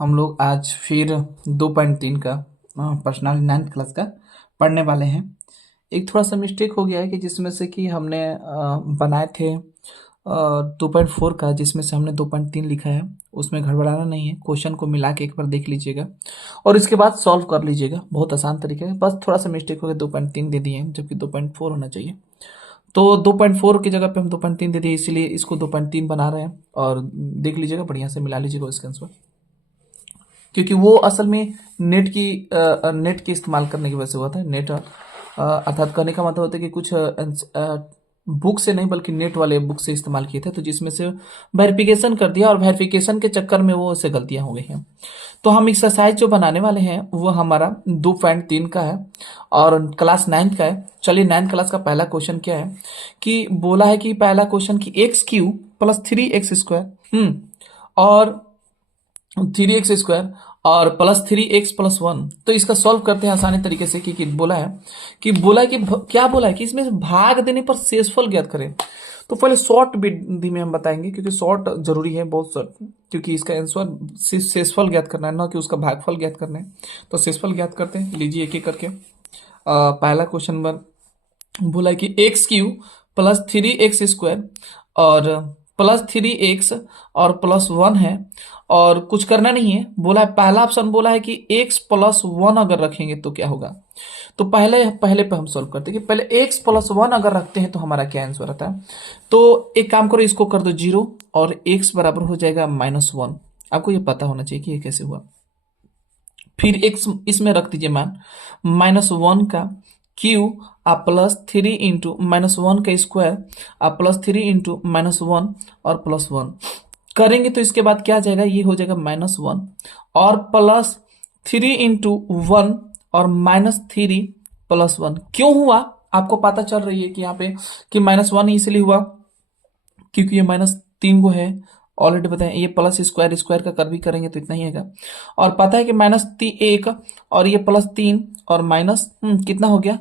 हम लोग आज फिर 2.3 का पर्सनल 9th क्लास का पढ़ने वाले हैं। एक थोड़ा सा मिस्टेक हो गया है कि जिसमें से कि हमने बनाए थे 2.4 का, जिसमें से हमने 2.3 लिखा है। उसमें गड़बड़ाना नहीं है, क्वेश्चन को मिला के एक बार देख लीजिएगा और इसके बाद सॉल्व कर लीजिएगा। बहुत आसान तरीका है, बस थोड़ा सा मिस्टेक हो गया, 2.3 दे दिए हैं जबकि 2.4 होना चाहिए। तो 2.4 की जगह पे हम 2.3 दे दिए, इसीलिए इसको 2.3 बना रहे हैं। और देख लीजिएगा, बढ़िया से मिला लीजिएगा इसके आंसर, क्योंकि वो असल में नेट की इस्तेमाल करने की वजह से हुआ था। नेट अर्थात कहने का मतलब होता है कि कुछ बुक से नहीं बल्कि नेट वाले बुक से इस्तेमाल किए थे, तो जिसमें से वेरिफिकेशन कर दिया और वेरिफिकेशन के चक्कर में वो से गलतियां हो गई हैं। तो हम एक्सरसाइज जो बनाने वाले हैं वो हमारा 2.3 का है और क्लास 9th का है। चलिए 9th क्लास का पहला क्वेश्चन क्या है कि बोला है कि पहला क्वेश्चन कि एक्स क्यू प्लस 3x² और 3x² और प्लस 3x+1। तो इसका सॉल्व करते हैं आसानी तरीके से कि बोला है कि क्या बोला है कि इसमें से भाग देने पर शेषफल ज्ञात करें। तो पहले शॉर्ट विधि में हम बताएंगे, क्योंकि शॉर्ट जरूरी है, बहुत शॉर्ट, क्योंकि इसका आंसर शेषफल ज्ञात करना है, ना कि उसका भागफल ज्ञात करना है। तो शेषफल ज्ञात करते हैं, लीजिए एक एक करके। पहला क्वेश्चन नंबर बोला है कि x³ प्लस 3x² और प्लस 3x और +1 है और कुछ करना नहीं है। बोला है पहला ऑप्शन बोला है कि x+1 अगर रखेंगे तो क्या होगा। तो पहले पे हम सॉल्व करते हैं कि पहले x+1 अगर रखते हैं तो हमारा क्या आंसर आता है। तो एक काम करो, इसको कर दो 0 और x बराबर हो जाएगा -1। आपको ये पता होना चाहिए कि ये कैसे हुआ। फिर x इसमें रख दीजिए मान -1 का क्यू आप +3 इंटू -1 का स्क्वायर आप +3 इंटू -1 और +1 करेंगे तो इसके बाद क्या आ जाएगा, ये हो जाएगा -1 और +3 इंटू 1 और -3+1। क्यों हुआ आपको पता चल रही है कि यहाँ पे कि -1 इसलिए हुआ क्योंकि ये -3 को है, ऑलरेडी बताएं। ये प्लस स्क्वायर स्क्वायर का कर भी करेंगे तो इतना ही आएगा। और पता है कि -1 और ये +3 और माइनस कितना हो गया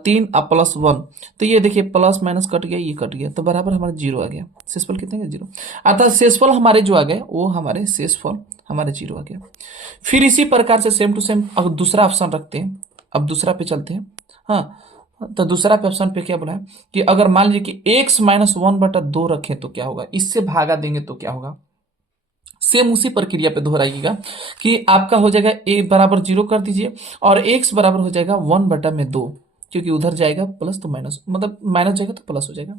3 और +1। तो ये देखिए प्लस माइनस कट गया, ये कट गया, तो बराबर हमारा 0 आ गया। शेषफल कितने का 0। अर्थात शेषफल हमारे जो आ गए वो हमारे शेषफल हमारे 0 आ गया। फिर इसी प्रकार से सेम टू सेम अब दूसरा ऑप्शन रखते हैं। अब दूसरा पे चलते हैं। हाँ, तो दूसरा पे ऑप्शन पे क्या बोला है कि अगर मान लीजिए कि x-1/2 रखें तो क्या होगा, इससे भागा देंगे तो क्या होगा। सेम उसी प्रक्रिया पे दोहराइएगा कि आपका हो जाएगा a बराबर 0 कर दीजिए और x बराबर हो जाएगा 1/2, क्योंकि उधर जाएगा प्लस तो माइनस, मतलब माइनस जाएगा तो प्लस हो जाएगा।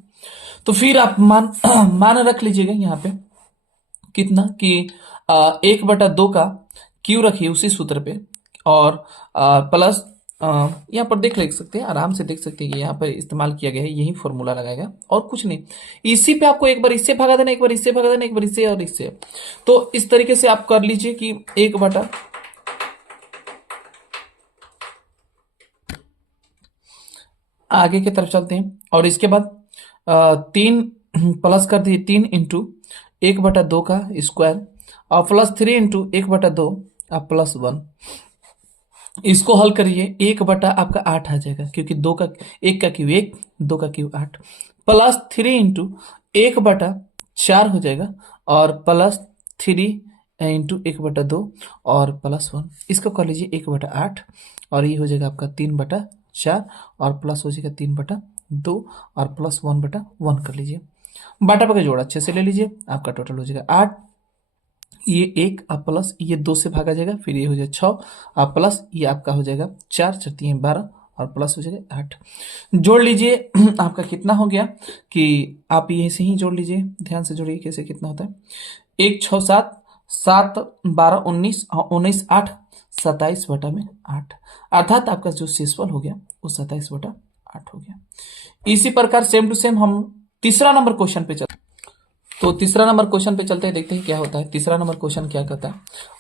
तो फिर आप मान रख लीजिएगा यहाँ पे कितना कि 1/2 का क्यू रखिए उसी सूत्र पे और प्लस यहाँ पर देख सकते हैं, आराम से देख सकते हैं कि यहाँ पर इस्तेमाल किया गया है, यही फॉर्मूला लगाएगा और कुछ नहीं। इसी पे आपको एक बार इससे भागा देना, एक बार इससे भागा देना, एक बार इससे और इससे। तो इस तरीके से आप कर लीजिए कि 1/, आगे की तरफ चलते हैं और इसके बाद 3 प्लस कर दिए 3 इंटू 1/2 का स्क्वायर और +3 इंटू 1/2 और +1। इसको हल करिए, 1/, आपका 8 आ जाएगा, क्योंकि 2 का 1 का क्यू 1, 2 का क्यू 8, +3 इंटू 1/4 हो जाएगा और +3 इंटू 1/2 और +1। इसको कर लीजिए 1/8 और ये हो जाएगा आपका 3/4 और प्लस हो जाएगा 3/2 और +1/1 कर लीजिए। बाटा का जोड़ अच्छे से ले लीजिए, आपका टोटल हो जाएगा 8। ये 1 आप प्लस ये 2 से भागा जाएगा, फिर ये हो जाएगा 6 आप प्लस ये आपका हो जाएगा 4 4 12 और प्लस हो जाएगा 8। जोड़ लीजिए आपका कितना हो गया कि आप ये से ही जोड़ लीजिए, ध्यान से जोड़िए कैसे कितना होता है। 1 6 7 7 12 19 और 19 8 27/8, अर्थात आपका जो शेषफल हो गया वो 27/8 हो गया। इसी प्रकार सेम टू सेम हम तीसरा नंबर क्वेश्चन पे चलते हैं। तो तीसरा नंबर क्वेश्चन पे चलते हैं, देखते हैं क्या होता है। तीसरा नंबर क्वेश्चन क्या कहता है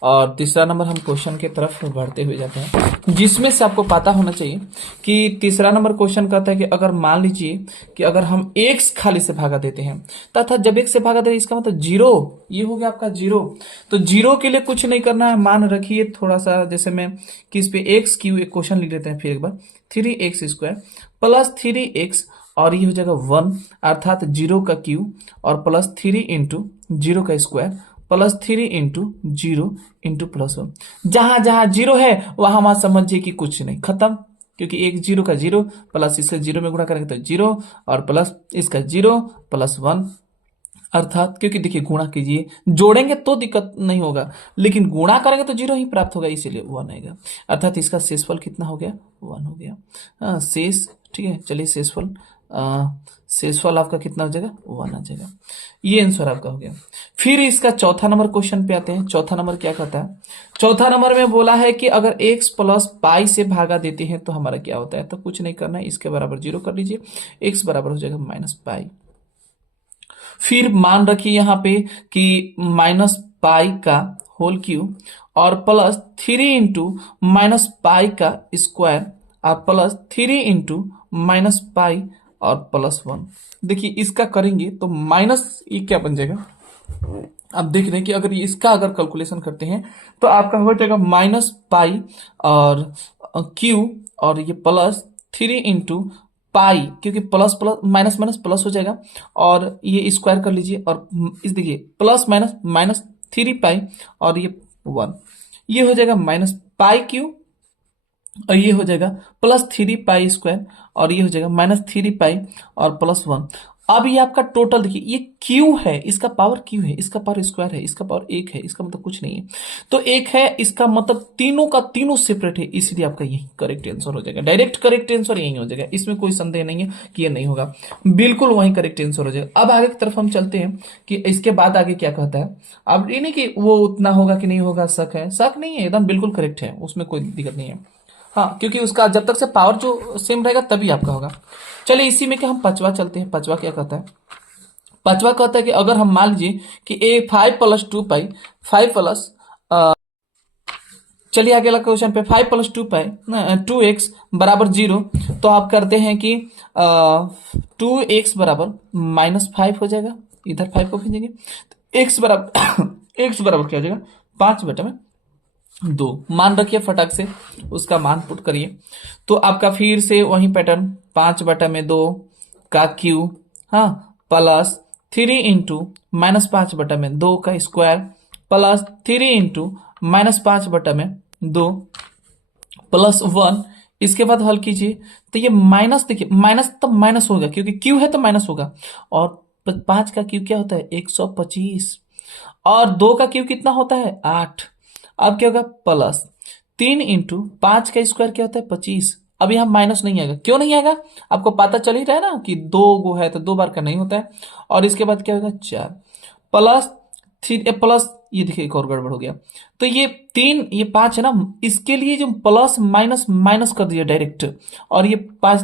और तीसरा नंबर हम क्वेश्चन के तरफ बढ़ते हुए जाते हैं, जिसमें से आपको पता होना चाहिए कि तीसरा नंबर क्वेश्चन कहता है कि अगर मान लीजिए कि अगर हम x खाली से भागा देते हैं तथा जब x से भागा देते हैं इसका मतलब 0, ये हो गया आपका 0। तो 0 के लिए कुछ नहीं करना है, मान रखिए थोड़ा सा, जैसे मैं कि इस पे x³ एक क्वेश्चन लिख लेते हैं फिर एक बार, 3x² प्लस 3x और ये हो जाएगा 1, अर्थात 0 का क्यू और +3 इंटू 0 का स्क्वायर +3 इंटू 0 इंटू +1। जहां जहां 0 है वहां वहां समझिए कि कुछ नहीं, खत्म। क्योंकि एक 0 का 0 प्लस इसका 0 में गुणा करेंगे तो 0 और प्लस इसका 0 +1। अर्थात क्योंकि देखिए गुणा कीजिए, जोड़ेंगे तो दिक्कत नहीं होगा, लेकिन गुणा करेंगे तो 0 ही प्राप्त होगा, इसीलिए 1 आएगा। अर्थात इसका शेषफल कितना हो गया? 1 हो गया। शेष, ठीक है, चलिए शेषफल आपका कितना हो जाएगा? 1 आ जाएगा। ये आंसर आपका हो गया। फिर इसका चौथा नंबर क्वेश्चन पे आते हैं। चौथा नंबर क्या कहता है? चौथा नंबर में बोला है कि अगर x प्लस पाई से भागा देते हैं तो हमारा क्या होता है? तो कुछ नहीं करना है, इसके बराबर 0 कर लीजिए, x बराबर हो जाएगा -पाई। फिर मान रखिए यहाँ पे कि -पाई का होल क्यूब और +3 इंटू -पाई का स्क्वायर और +3 इंटू -पाई और +1। देखिए इसका करेंगे तो माइनस ये क्या बन जाएगा? अब देख रहे हैं कि अगर इसका अगर कैलकुलेशन करते हैं तो आपका हो जाएगा -पाई और क्यू और ये +3 इंटू पाई, क्योंकि plus plus minus minus plus हो जाएगा और ये स्क्वायर कर लीजिए और इस देखिए प्लस माइनस -3 पाई और ये 1, ये हो जाएगा -पाई क्यू और ये हो जाएगा +3 पाई स्क्वायर और ये हो जाएगा -3 पाई और +1। अब ये आपका टोटल देखिए, ये क्यू है, इसका पावर क्यू है, इसका पावर स्क्वायर है, इसका पावर 1 है, इसका मतलब कुछ नहीं है। तो 1 है, इसका मतलब तीनों का तीनों सेपरेट है, इसलिए आपका यही करेक्ट आंसर हो जाएगा। डायरेक्ट करेक्ट आंसर यही हो जाएगा, इसमें कोई संदेह नहीं है कि ये नहीं होगा, बिल्कुल वही करेक्ट आंसर हो जाएगा। अब आगे की तरफ हम चलते हैं कि इसके बाद आगे क्या कहता है। अब ये नहीं कि वो उतना होगा कि नहीं होगा, शक है, शक नहीं है, एकदम बिल्कुल करेक्ट है, उसमें कोई दिक्कत नहीं है। हाँ, क्योंकि उसका जब तक से पावर जो सेम रहेगा तभी आपका होगा। चलिए इसी में क्या हम पांचवा चलते हैं। पांचवा क्या कहता है? पांचवा कहता है कि अगर हम मान लीजिए कि ए 5 + 2 पाई 5 प्लस चलिए आगे वाला क्वेश्चन पे 5 + 2 पाई 2x बराबर 0, तो आप करते हैं कि 2x बराबर -5 हो जाएगा, इधर 5 को भेजेंगे तो x बराबर x बराबर क्या हो जाएगा? 5/2। मान रखिए फटाक से उसका मान पुट करिए तो आपका फिर से वही पैटर्न 5/2 का क्यू, हाँ, +3 इंटू -5/2 का स्क्वायर +3 इंटू -5/2 +1। इसके बाद हल कीजिए तो ये माइनस, देखिए माइनस तो माइनस होगा क्योंकि क्यू है तो माइनस होगा, और 5 का क्यू क्या होता है? 125 और 2 का क्यू कितना होता है? 8। अब क्या होगा? +3 इंटू 5 का स्क्वायर क्या होता है? 25। अब यहाँ माइनस नहीं आएगा, क्यों नहीं आएगा? आपको पता चल ही रहा है ना कि 2 गो है तो 2 बार का नहीं होता है। और इसके बाद क्या होगा? 4 प्लस ये देखिए एक और गड़बड़ हो गया, तो ये 3 ये 5 है ना, इसके लिए जो प्लस माइनस माइनस कर दिया डायरेक्ट, और ये 5,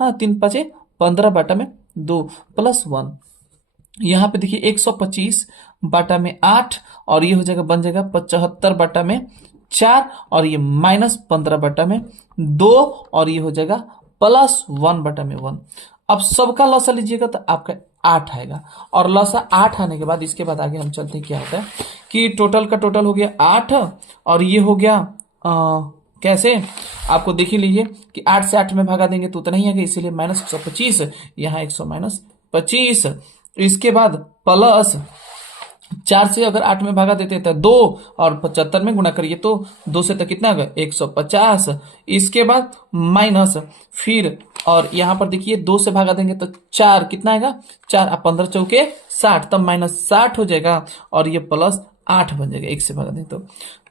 हाँ 3×5 = 15/2 +1। यहाँ पे देखिए 125/8 और ये हो जाएगा, बन जाएगा 75/4 और ये -15/2 और ये हो जाएगा +1/1। अब सबका लसा लीजिएगा तो आपका 8 आएगा, और लसा 8 आने के बाद इसके बाद आगे हम चलते हैं। क्या होता है कि टोटल का टोटल हो गया 8 और ये हो गया कैसे? आपको देख ही लीजिए कि 8 से 8 में भागा देंगे तो उतना ही आएगा, इसीलिए -125, यहाँ 100-25। इसके बाद प्लस 4 से अगर 8 में भागा देते हैं तो 2 और 75 में गुणा करिए तो 2 से तो कितना होगा? 150। इसके बाद माइनस, फिर और यहाँ पर देखिए 2 से भागा देंगे तो 4 कितना आएगा? 4 और 15 चौके 60, तब -60 हो जाएगा और ये +8 बन जाएगा। 1 से भागा देंगे तो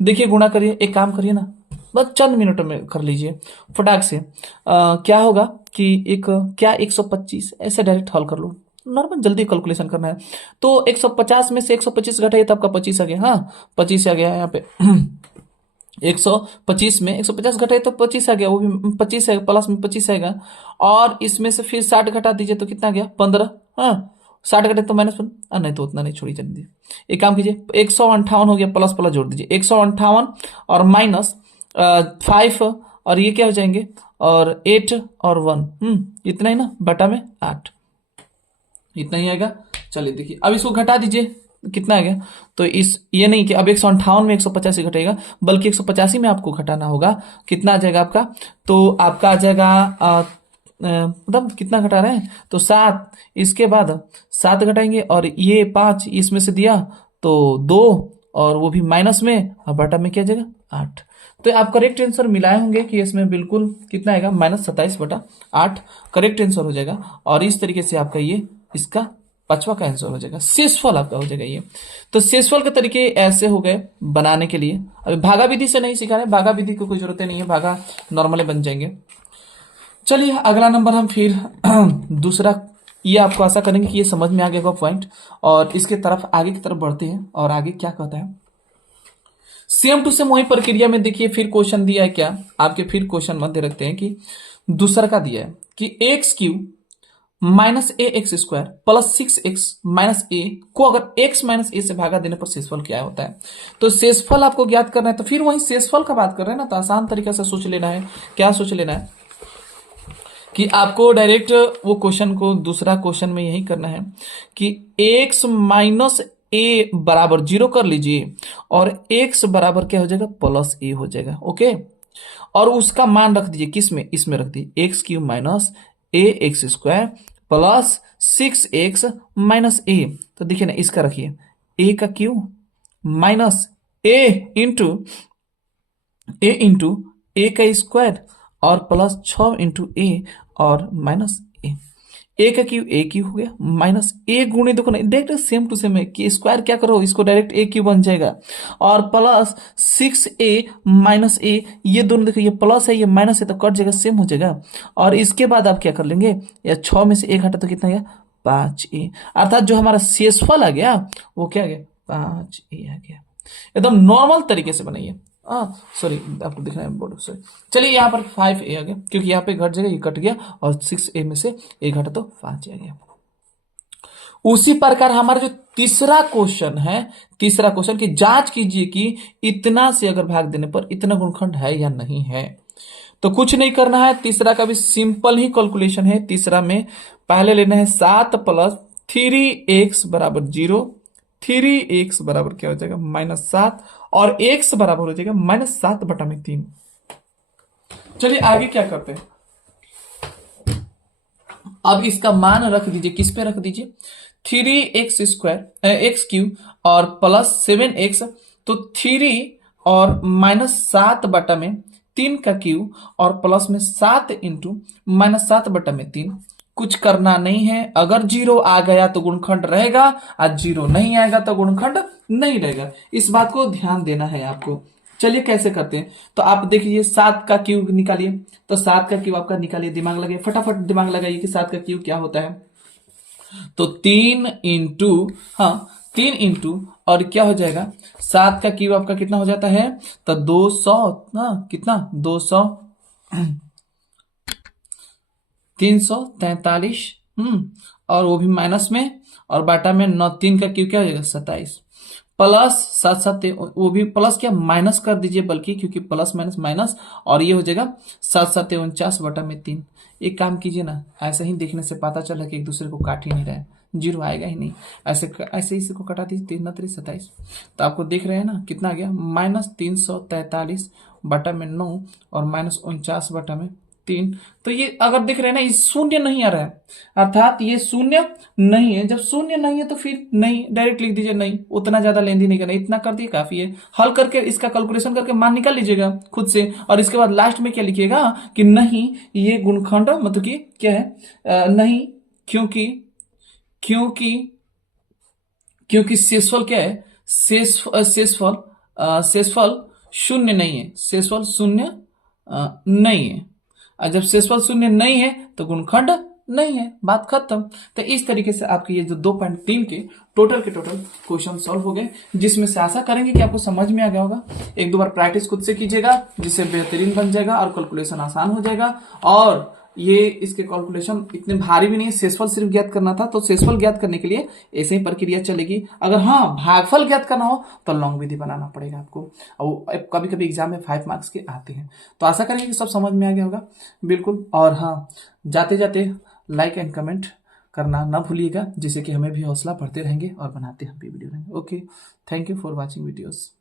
देखिए गुणा करिए, एक काम करिए ना, बस चंद मिनटों में कर लीजिए फटाक से। क्या होगा कि एक क्या 125 ऐसे डायरेक्ट हल कर लो, नॉर्मल जल्दी कैलकुलेशन करना है। तो 150 में से 125 घटाइए तो आपका 25 आ गया, हाँ 25 आ गया यहाँ पे 125 में 150 घटाइए तो 25 आ गया, वो भी 25 है, प्लस में 25 आएगा, और इसमें से फिर 60 घटा दीजिए तो कितना गया? 15। हाँ 60 घटे तो -1, नहीं तो उतना नहीं, छोड़िए चलिए दीजिए। एक काम कीजिए 158 हो गया, प्लस प्लस जोड़ दीजिए 158 और -5 और ये क्या हो जाएंगे? और 8 और 1, इतना ही ना, बटा में 8, इतना ही आएगा। चलिए देखिए अब इसको घटा दीजिए, कितना आ गया? तो इस ये नहीं कि अब 158 में 185 घटेगा, बल्कि 185 में आपको घटाना होगा। कितना आ जाएगा आपका? तो आपका आ जाएगा मतलब कितना घटा रहे हैं तो 7। इसके बाद 7 घटाएंगे और ये 5 इसमें से दिया तो 2 और वो भी माइनस में और बटा में क्या आ जाएगा 8। तो आप करेक्ट आंसर मिलाए होंगे कि इसमें बिल्कुल कितना आएगा -27/8 करेक्ट आंसर हो जाएगा। और इस तरीके से आपका ये इसका पांचवा का आंसर हो जाएगा, शेषफल आपका हो जाएगा ये। तो शेषफल के तरीके ऐसे हो गए बनाने के लिए। अभी भागा विधि से नहीं सिखा रहे, भागा विधि की कोई जरूरत नहीं है, भागा नॉर्मली बन जाएंगे। चलिए अगला नंबर हम फिर दूसरा, ये आपको आशा करेंगे कि ये समझ में आ गया पॉइंट, और इसके तरफ आगे की तरफ बढ़ते हैं। और आगे क्या कहता है, सेम टू सेम वही प्रक्रिया में देखिए फिर क्वेश्चन दिया है क्या आपके, फिर क्वेश्चन मध्य रखते हैं कि दूसरा का दिया है कि x³ -ax² plus 6x - a को अगर x - a से भागा देने पर शेषफल क्या होता है। तो शेषफल आपको ज्ञात करना है, तो फिर वही शेषफल का बात कर रहे हैं ना, तो आसान तरीके से सोच लेना है। क्या सोच लेना है कि आपको डायरेक्ट वो क्वेश्चन को दूसरा क्वेश्चन में यही करना है कि x - a बराबर 0 कर लीजिए और x बराबर क्या हो जाएगा +a हो जाएगा। ओके, और उसका मान रख दीजिए किस में, इसमें रख दीजिए x³ -ax² plus 6x - a। तो देखिए ना इसका रखिए a का क्यू माइनस a का स्क्वायर और प्लस 6 a और माइनस a का क्यू a क्यू हो गया माइनस a गुणे, देखो ना डायरेक्ट सेम टू सेम है कि स्क्वायर क्या करो इसको डायरेक्ट a क्यू बन जाएगा, और प्लस 6a - a, ये दोनों देखो ये प्लस है ये माइनस है तो कट जाएगा सेम हो जाएगा। और इसके बाद आप क्या कर लेंगे, या 6 में से 1 हटा तो कितना गया 5a, अर्थात जो हमारा शेषफल आ गया वो क्या आ गया 5a आ गया। एकदम नॉर्मल तरीके से बनाइए। सॉरी आपको दिख रहा है बोर्ड, सॉरी। चलिए यहाँ पर 5a आ गया क्योंकि यहाँ पे घट जाएगा, ये कट गया और 6a में से 1 घटा तो 5 आ गया। उसी प्रकार हमारा जो तीसरा क्वेश्चन है, तीसरा क्वेश्चन की जांच कीजिए कि इतना से अगर भाग देने पर इतना गुणखंड है या नहीं है। तो कुछ नहीं करना है, तीसरा का भी सिंपल ही कैलकुलेशन है। तीसरा में पहले लेना है 7 + 3x = 0, 3x बराबर क्या हो जाएगा -7 और x बराबर हो जाएगा -7/3। चलिए आगे क्या करते हैं, अब इसका मान रख दीजिए, किस पे रख दीजिए 3x² x³ और प्लस 7x, तो 3 और -7/3 का क्यू और प्लस में 7 इंटू -7/3। कुछ करना नहीं है, अगर 0 आ गया तो गुणखंड रहेगा और 0 नहीं आएगा तो गुणखंड नहीं रहेगा, इस बात को ध्यान देना है आपको। चलिए कैसे करते हैं, तो आप देखिए 7 का क्यूब निकालिए, तो 7 का क्यूब आपका निकालिए, दिमाग लगाइए, फटाफट दिमाग लगाइए कि 7 का क्यूब क्या होता है। तो 3 इंटू और क्या हो जाएगा 7 का क्यूब आपका कितना हो जाता है, तो 200 ना, कितना 200 343, और वो भी माइनस में, और बाटा में 9, 3 का क्यूब क्या हो जाएगा 27 प्लस 7 वो भी प्लस क्या माइनस कर दीजिए बल्कि, क्योंकि प्लस माइनस माइनस, और ये हो जाएगा 7 × 49/3। एक काम कीजिए ना, ऐसे ही देखने से पता चला कि एक दूसरे को काट ही नहीं रहा है, 0 आएगा ही नहीं, ऐसे ऐसे ही इसको कटा दीजिए, 3 × 3 27। तो आपको देख रहे हैं ना कितना आ गया -343/9 और -49/3। तो ये अगर देख रहे हैं ना ये शून्य नहीं आ रहा है, अर्थात ये शून्य नहीं है। जब शून्य नहीं है तो फिर नहीं डायरेक्ट लिख दीजिए, नहीं उतना ज्यादा लेंदी नहीं करना, इतना कर दिए काफी है। हल करके इसका कैलकुलेशन करके मान निकाल लीजिएगा खुद से, और इसके बाद लास्ट में क्या लिखिएगा कि नहीं ये गुणखंड मतलब कि क्या है, नहीं क्योंकि क्योंकि क्योंकि शेषफल क्या है, शेषफल शून्य नहीं है, शेषफल शून्य नहीं है, और जब शेषफल शून्य नहीं है तो गुणखंड नहीं है, बात खत्म। तो इस तरीके से आपके ये जो 2.3 के टोटल क्वेश्चन सॉल्व हो गए, जिसमें से आशा करेंगे कि आपको समझ में आ गया होगा। एक दो बार प्रैक्टिस खुद से कीजिएगा जिससे बेहतरीन बन जाएगा और कैलकुलेशन आसान हो जाएगा। और ये इसके कैलकुलेशन इतने भारी भी नहीं है, शेषफल सिर्फ ज्ञात करना था, तो शेषफल ज्ञात करने के लिए ऐसे ही प्रक्रिया चलेगी। अगर हाँ भागफल ज्ञात करना हो तो लॉन्ग विधि बनाना पड़ेगा आपको, और कभी कभी एग्जाम में 5 मार्क्स के आते हैं। तो आशा करेंगे कि सब समझ में आ गया होगा बिल्कुल। और हाँ जाते जाते लाइक एंड कमेंट करना ना भूलिएगा, जिससे कि हमें भी हौसला बढ़ते रहेंगे और बनाते हम भी वीडियो रहेंगे। Okay, thank you for watching videos.